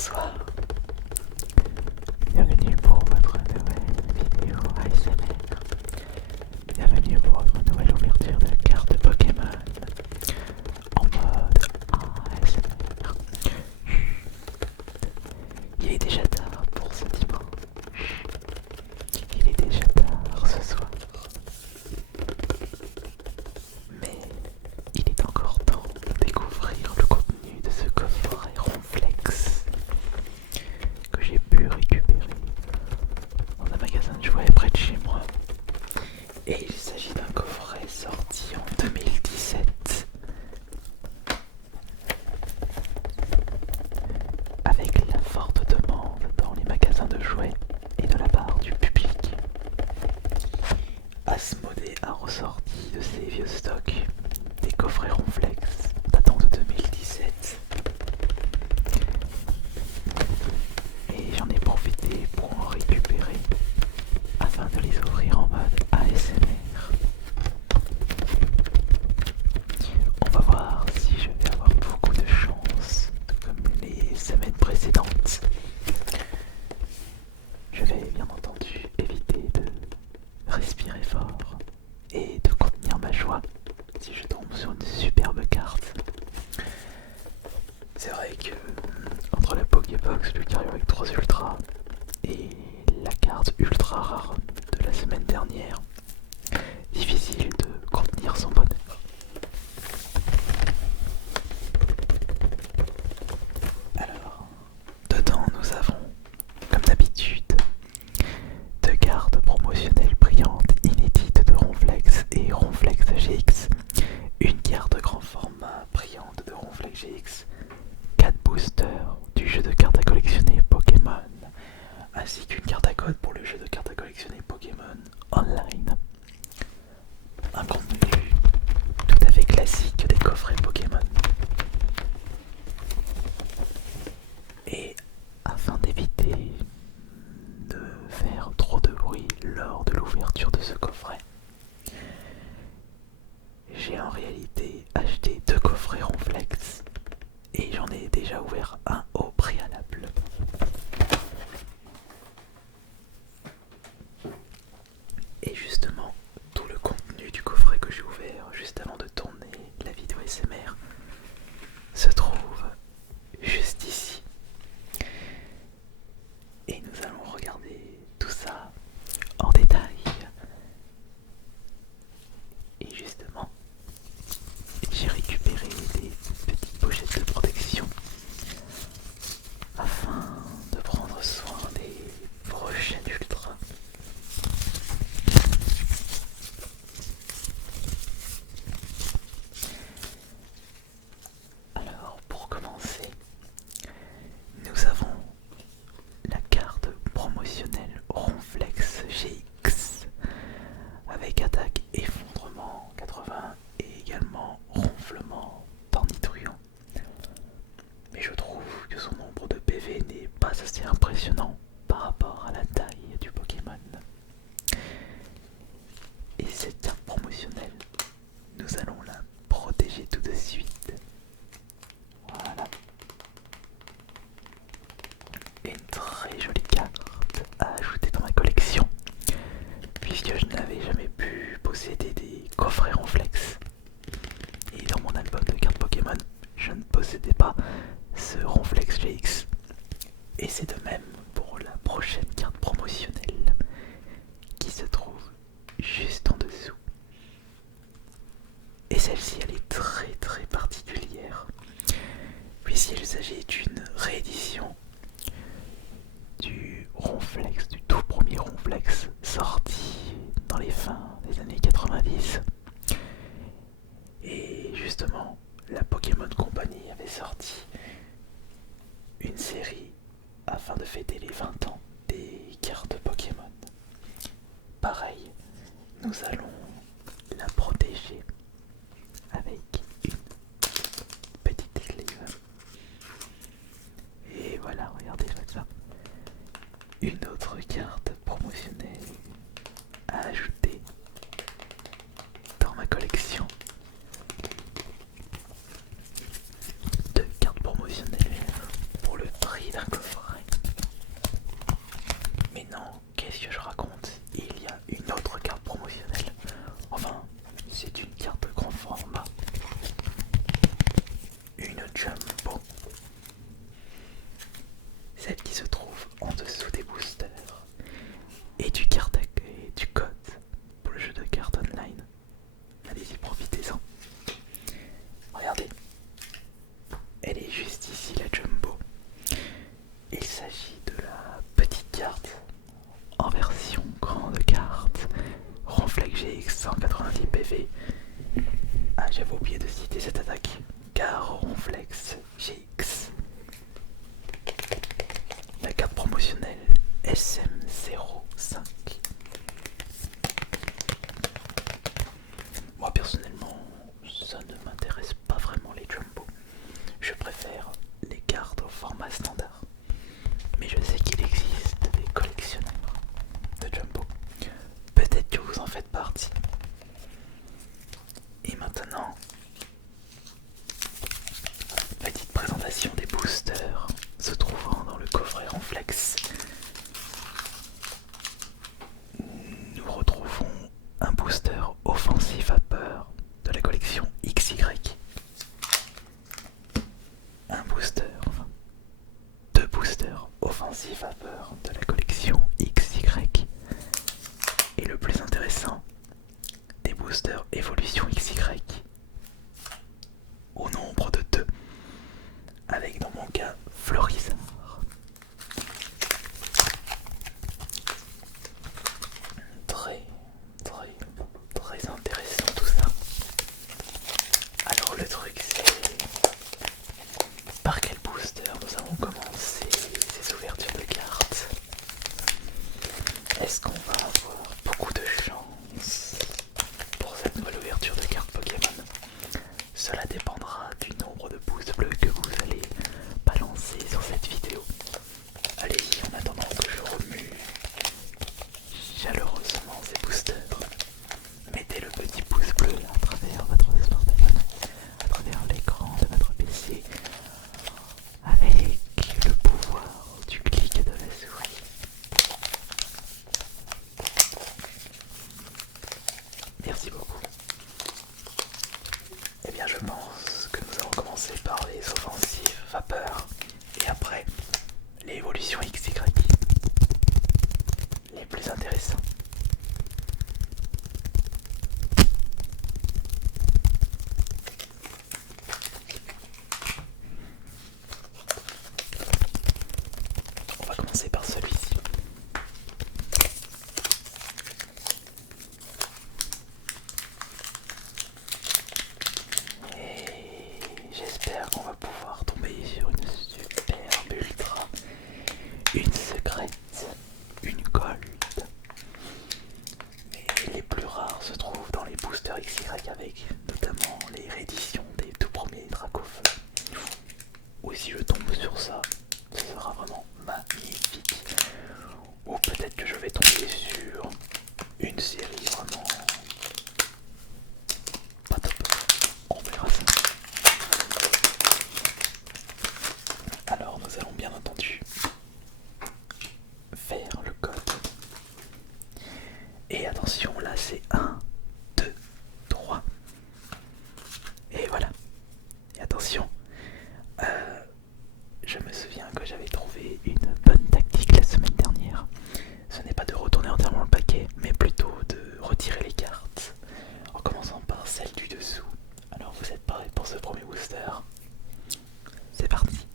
Bonsoir, bienvenue pour votre nouvelle vidéo ASMR. Bienvenue pour votre nouvelle ouverture de carte Pokémon en mode ASMR. Il est déjà tard pour ce dimanche. Il est déjà tard ce soir. Mais il est encore temps de découvrir le contenu de ce coffret Ronflex que j'ai pu récupérer dans un magasin de jouets près de chez moi. Et il s'agit d'un coffret sorti en 2017 avec la forte demande dans les magasins de jouets et de la part du public. Asmodée a ressorti de ses vieux stocks des coffrets Ronflex datant de 2017 et j'en ai profité pour en récupérer afin de les ouvrir en mode ASMR. On va voir si je vais avoir beaucoup de chance, tout comme les semaines précédentes. Je vais bien entendu éviter de respirer fort et de contenir ma joie si je tombe sur une superbe carte. C'est vrai que entre la Pokébox, le Kyriorek 3 Ultra et la carte ultra rare de la semaine dernière, difficile de contenir son bonheur. Alors, dedans nous avons, comme d'habitude, deux cartes promotionnelles brillantes inédites de Ronflex et Ronflex GX, une carte grand format brillante de Ronflex GX, 4 boosters du jeu de cartes à collectionner Pokémon, ainsi qu'une carte à code pour le jeu de cartes à collectionner Pokémon Online. Un contenu tout à fait classique des coffrets Pokémon. Et afin d'éviter de faire trop de bruit lors de l'ouverture de ce coffret, j'ai en réalité acheté deux coffrets Ronflex et j'en ai déjà ouvert un au préalable. Et justement, tout le contenu du coffret que j'ai ouvert juste avant de tourner la vidéo SMR se trouve juste ici. Et nous allons regarder tout ça en détail. Et justement, j'ai récupéré des petites pochettes de protection afin de prendre soin des prochaines ultras. Alors, pour commencer, nous avons la carte promotionnelle Ronflex GX avec attaque effondrement 80 et également ronflement tornitruant. Mais je trouve que son nombre de PV n'est pas assez impressionnant par rapport à la taille du Pokémon. Et cette carte promotionnelle, nous allons la protéger tout de suite. Voilà. Une très jolie carte à ajouter dans ma collection, puisque je n'avais jamais pu posséder des coffrets Ronflex. Et dans mon album de cartes Pokémon, je ne possédais pas ce Ronflex GX. Et c'est de même pour la prochaine carte promotionnelle qui se trouve juste en dessous. Et celle-ci, elle est très particulière, puisqu'il s'agit d'une réédition du Ronflex, du tout premier Ronflex sorti dans les fins des années 90. Et justement, la Pokémon Company avait sorti une série afin de fêter les 20 ans des cartes Pokémon. Pareil, nous allons la protéger avec une petite sleeve. Et voilà, regardez ça. Une autre carte promotionnelle à ajouter dans ma collection. Deux cartes promotionnelles pour le prix d'un coffret. oublié de citer cette attaque, car Ronflex GX. La carte promotionnelle SM05. Moi personnellement, ça ne m'intéresse pas vraiment les jumbo. Je préfère les cartes au format standard. Mais je sais qu'il existe des collectionneurs de jumbo. Peut-être que vous en faites partie. Et maintenant, petite présentation des boosters se trouvant dans le coffret Ronflex. Nous retrouvons un booster offensif vapeur de la collection XY. Un booster, enfin, deux boosters offensif vapeur de la collection XY. Et le plus intéressant, des boosters évolution XY au nombre de 2, avec dans mon cas Florizard. Très intéressant tout ça. Alors le truc c'est par quel booster nous allons commencer ces ouvertures de cartes. Est-ce qu'on va avoir beaucoup de chance pour cette nouvelle ouverture de cartes Pokémon? Cela dépendra du nombre de pouces bleus que vous allez balancer sur cette vidéo. Allez-y en attendant que je remue chaleureusement ces boosters. Mettez le petit pouce bleu à travers votre smartphone, à travers l'écran de votre PC, avec le pouvoir du clic de la souris. Merci beaucoup. Eh bien je pense que nous allons commencer par les offensives vapeur et après les évolutions XY. Les plus intéressants. On va commencer par celui-ci. Et j'espère qu'on va pouvoir tomber sur une superbe ultra, une secrète, une gold. Mais les plus rares se trouvent dans les boosters XY avec notamment les rééditions des tout premiers Dracofeu. Ou si je tombe sur ça, ce sera vraiment magnifique. Ou peut-être que je vais tomber sur une série vraiment pas top. On verra ça. Alors nous allons bien entendu faire le code. Et attention, là c'est 1, 2, 3. Et voilà. Et attention, je me souviens que j'avais trouvé une bonne tactique la semaine dernière. Ce n'est pas de retourner entièrement le paquet, mais plutôt de retirer les cartes. En commençant par celle du dessous. Alors vous êtes prêts pour ce premier booster? C'est parti.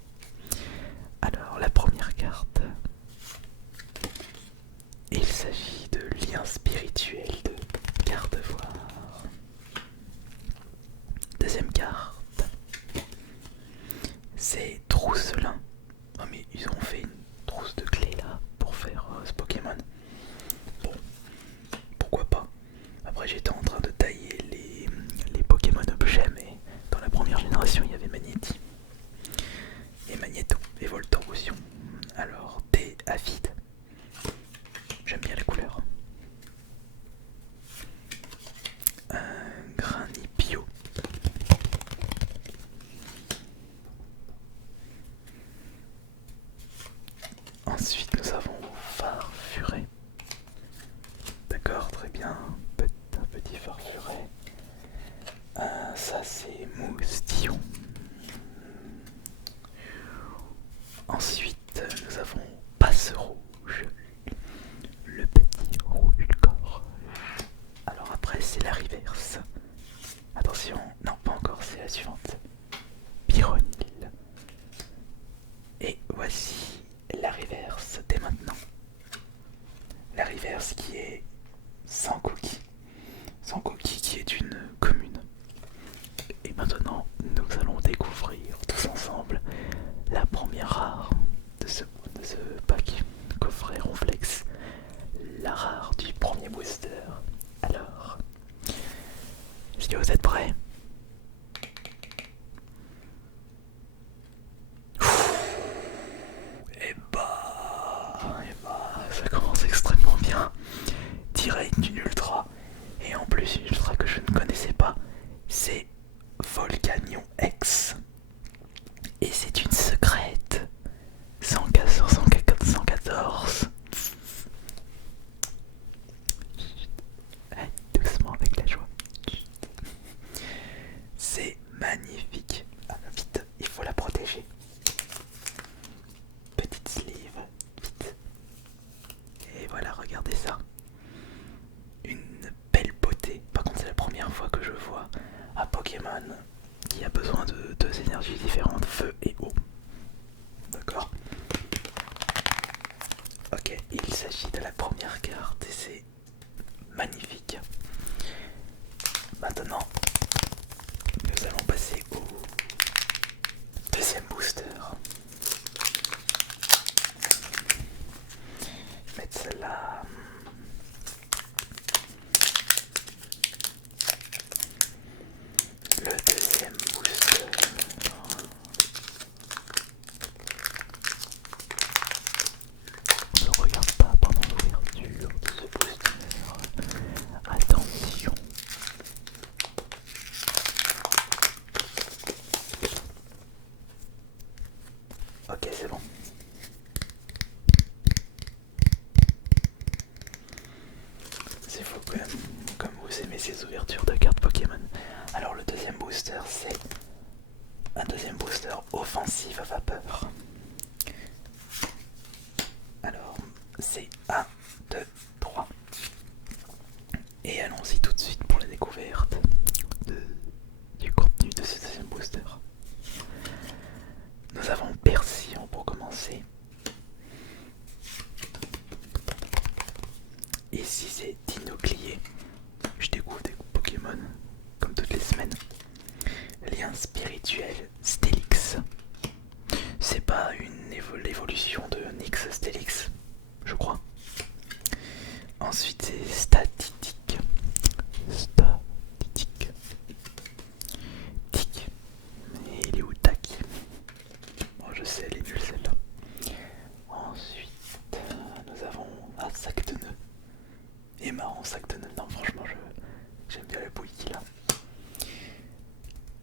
Alors la première carte, il s'agit de lien spirituel de Gardevoir. Deuxième carte, c'est Trousselin. Oh mais ils ont fait une trousse de clés là pour faire ce Pokémon. Bon, pourquoi pas. Après j'étais en train de tailler les Pokémon objets, mais dans la première génération il y avait Magnéti et Magnéto et Voltorotion. Alors thé avide, j'aime bien la couleur. Un Granipio. Ensuite nous avons Farfuré. D'accord, très bien. Un petit Farfuré. Ça c'est Moustillon. Ensuite nous avons Passe Rouge. Le petit Rouge-Corps. Alors après c'est la reverse. Attention, non pas encore, c'est la suivante. Pyronil. Et voici la reverse dès maintenant. La reverse qui est sans cookie. Sans cookie qui est une commune. Et X. Et c'est une secrète. 114. Allez, doucement avec la joie. C'est magnifique. Ah, vite, il faut la protéger. Petite sleeve, vite. Et voilà, regardez ça. Une belle beauté. Par contre, c'est la première fois que je vois un Pokémon qui a besoin de deux énergies différentes, feu et eau. D'accord. Ok, il s'agit de la première carte et c'est magnifique. Maintenant, nous allons passer au deuxième booster. Je vais mettre celle-là. Le deuxième booster. Ne regarde pas pendant l'ouverture de ce booster. Attention. Ok, c'est bon. C'est fou quand même, comme vous aimez ces ouvertures de cartes Pokémon. Alors le deuxième booster, c'est un deuxième booster offensif à vapeur. Alors, c'est 1, 2, 3. Et allons-y tout de suite pour la découverte du contenu de ce deuxième booster. Nous avons Persian pour commencer. Ici c'est Dinoclier. Je découvre des Pokémon comme toutes les semaines. Lien spirituel Stélix. C'est pas l'évolution de Nyx Stélix, je crois. Ensuite c'est Statitique. Tic. Mais il est où Tac? Bon, je sais, elle est nulle celle-là. Ensuite, nous avons un sac de nœuds. Et marrant, sac de nœuds. Non, franchement, j'aime bien la bouille qu'il a.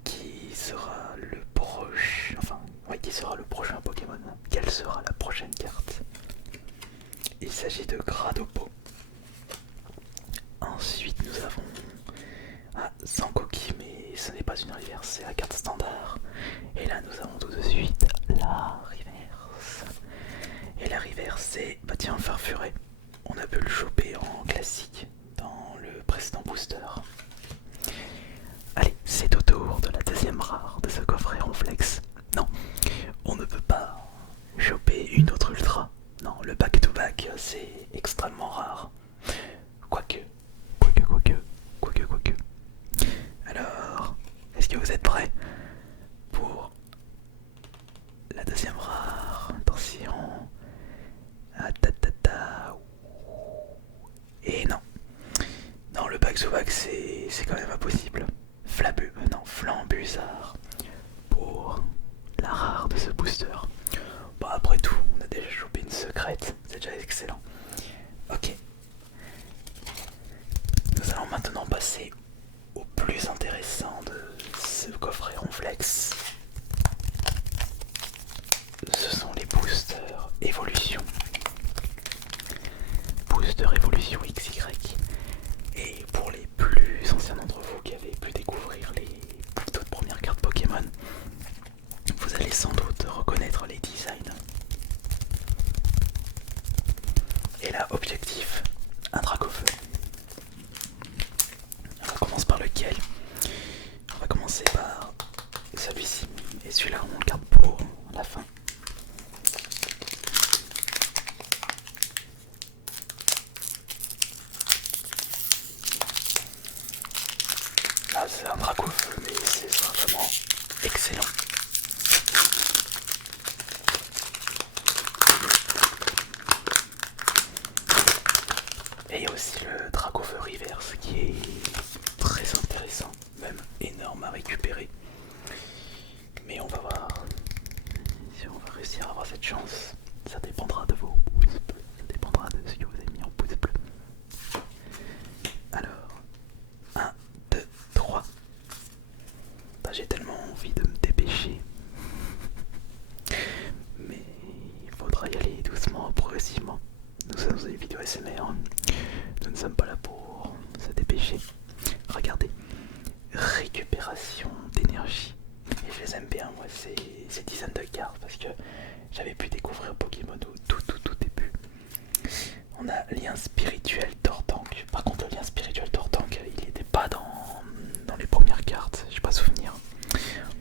Qui sera le prochain. Enfin, ouais, qui sera le prochain Pokémon? Quelle sera la prochaine carte? Il s'agit de Gradopo. Ensuite, nous avons un Zangoki, mais ce n'est pas une reverse, c'est la carte standard. Et là, nous avons tout de suite la reverse. Et la reverse, c'est, bah tiens, Farfuré. On a pu le choper en classique dans le précédent booster. Allez, c'est au tour de la deuxième rare de ce coffret Ronflex. Non, on ne peut pas choper une autre ultra. Non, le back-to-back, c'est extrêmement rare. Quoique. Alors, est-ce que vous êtes prêts pour la deuxième rare? Attention. Et non. Non, le back-to-back, c'est quand même impossible. Flambusard pour la rare de ce booster. Bon, après tout, on a déjà chopé une secrète, c'est déjà excellent. Ok. Nous allons maintenant passer au plus intéressant de ce coffret Ronflex. Ce sont les boosters évolution. Booster évolution XY. Et pour les plus anciens d'entre vous qui avaient pu découvrir les toutes premières cartes Pokémon, vous allez sans doute reconnaître les designs. Et là, objectif, un Dracofeu. On commence par lequel? On va commencer par celui-ci. Et celui-là, on le garde pour la fin. Là, c'est un Dracofeu, mais c'est vraiment excellent. Et il y a aussi le Dracofeu Reverse qui est très intéressant, même énorme à récupérer. Mais on va voir si j'ai tellement envie de me dépêcher. Mais il faudra y aller doucement, progressivement. Nous sommes dans une vidéo SMR. Nous ne sommes pas là pour se dépêcher. Regardez. Récupération d'énergie. Et je les aime bien, moi, ces dizaines de cartes parce que j'avais pu découvrir Pokémon au tout début. On a lien spirituel Tortank. Par contre, le lien spirituel Tortank, il n'était pas dans les premières cartes, j'ai pas souvenir.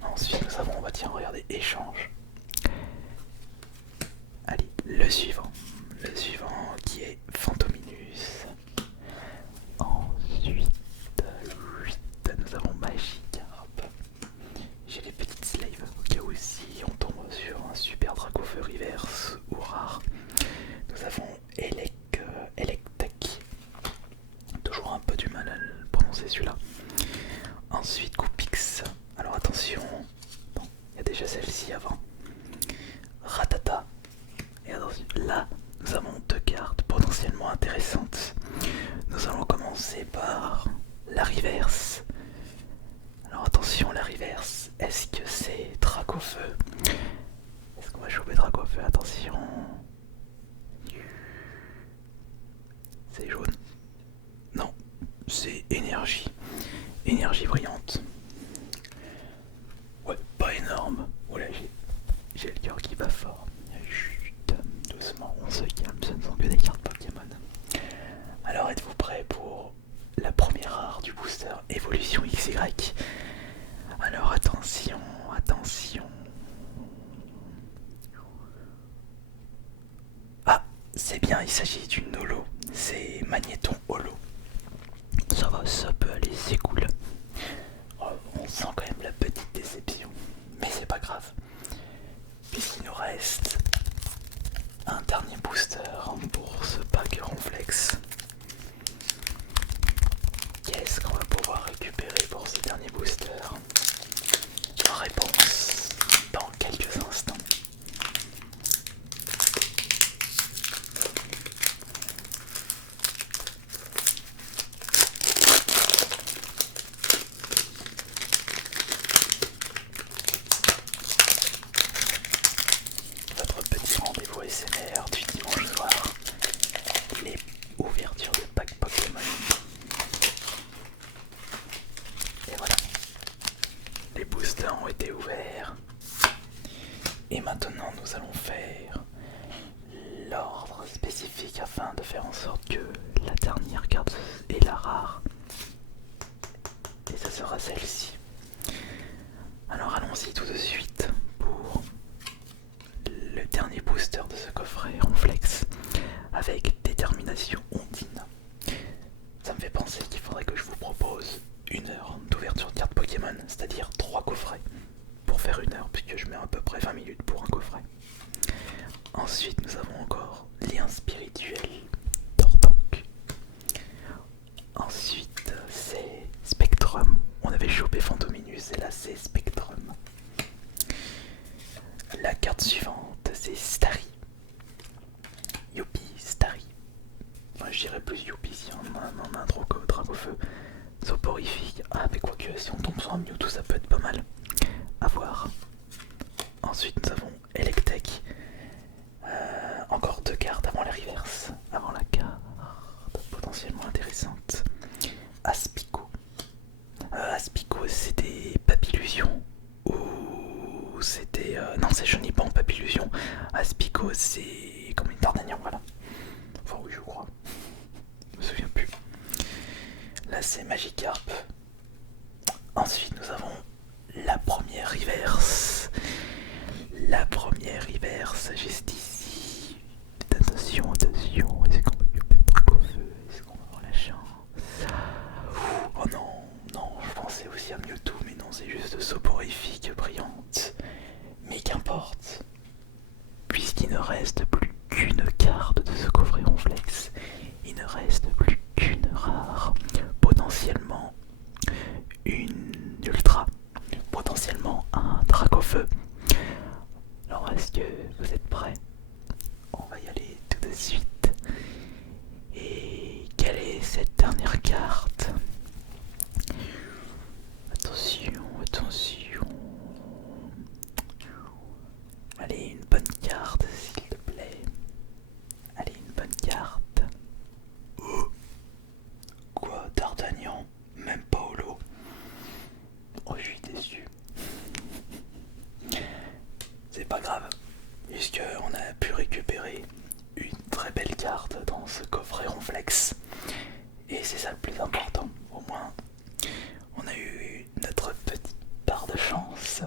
Ensuite, nous avons, regardez, échange. Allez, le suivant qui est Fantominus. Ensuite, nous avons Magikarp. J'ai les petites slaves au cas où si on tombe sur un super Dracofeu reverse ou rare. Nous avons Electek. Toujours un peu du mal à le prononcer celui-là. Ensuite Coupix. Alors attention, bon, il y a déjà celle-ci avant. Ratata. Et attention, là nous avons deux cartes potentiellement intéressantes. Nous allons commencer par la reverse. Alors attention, la reverse, est-ce que c'est Dracofeu? Est-ce qu'on va choper Dracofeu? Attention. C'est jaune. Non, c'est énergie. Énergie brillante. Ouais, pas énorme. Oula, j'ai le cœur qui bat fort. Chut, doucement, on se calme, ce ne sont que des cartes Pokémon. Alors êtes-vous prêts pour la première rare du booster Évolution XY? Alors attention. Ah, c'est bien, il s'agit d'une holo. C'est Magnéton holo. Ça peut aller, c'est cool. Oh, on sent quand même la petite déception, mais c'est pas grave, puisqu'il nous reste un dernier booster pour ce pack Ronflex. Qu'est-ce qu'on va pouvoir récupérer pour ce dernier booster? Réponse dans quelques instants. Votre petit rendez-vous SMR du dimanche soir, les ouvertures de pack Pokémon. Et voilà, les boosters ont été ouverts. Et maintenant nous allons faire l'ordre spécifique afin de faire en sorte que la dernière carte est la rare. Et ce sera celle-ci. Alors allons-y tout de suite pour le dernier booster de ce coffret Ronflex avec Détermination Ondine. Ça me fait penser qu'il faudrait que je vous propose une heure d'ouverture de cartes Pokémon, c'est-à-dire 3 coffrets pour faire une heure, puisque je mets à peu près 20 minutes pour un coffret. Ensuite nous avons encore Lien spirituel Tortank. Ensuite c'est Spectrum. On avait chopé Fantominus et là c'est Spectrum. La carte suivante c'est Starry. Youpi, Starry. Enfin, je dirais plus Youpi si on a un Dracofeu soporifique. Ah mais quoique si on tombe sur un Mewtwo ça peut être pas mal. À voir. Ensuite nous avons Electek. Encore 2 cartes avant la reverse. Avant la carte potentiellement intéressante. Aspico. Aspico c'était Papillusion. Ou c'était... non c'est Chenipan Papillusion. Aspico c'est comme une Tardanian, voilà. Enfin oui je crois. Je me souviens plus. Là c'est Magikarp. Ensuite nous avons la première reverse. La première reverse juste ici. Attention, est-ce qu'on va mettre au feu? Est-ce qu'on va avoir la chance? Oh non, je pensais aussi à Mewtwo, mais non, c'est juste soporifique, brillante. Mais qu'importe, puisqu'il ne reste plus qu'une carte de ce coffret Ronflex, il ne reste plus qu'une rare, potentiellement vacances.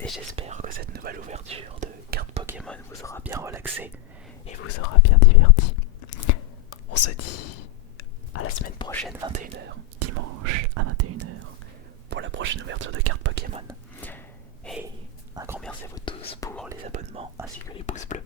Et j'espère que cette nouvelle ouverture de cartes Pokémon vous aura bien relaxé et vous aura bien diverti. On se dit à la semaine prochaine, 21h, dimanche à 21h, pour la prochaine ouverture de cartes Pokémon. Et un grand merci à vous tous pour les abonnements ainsi que les pouces bleus.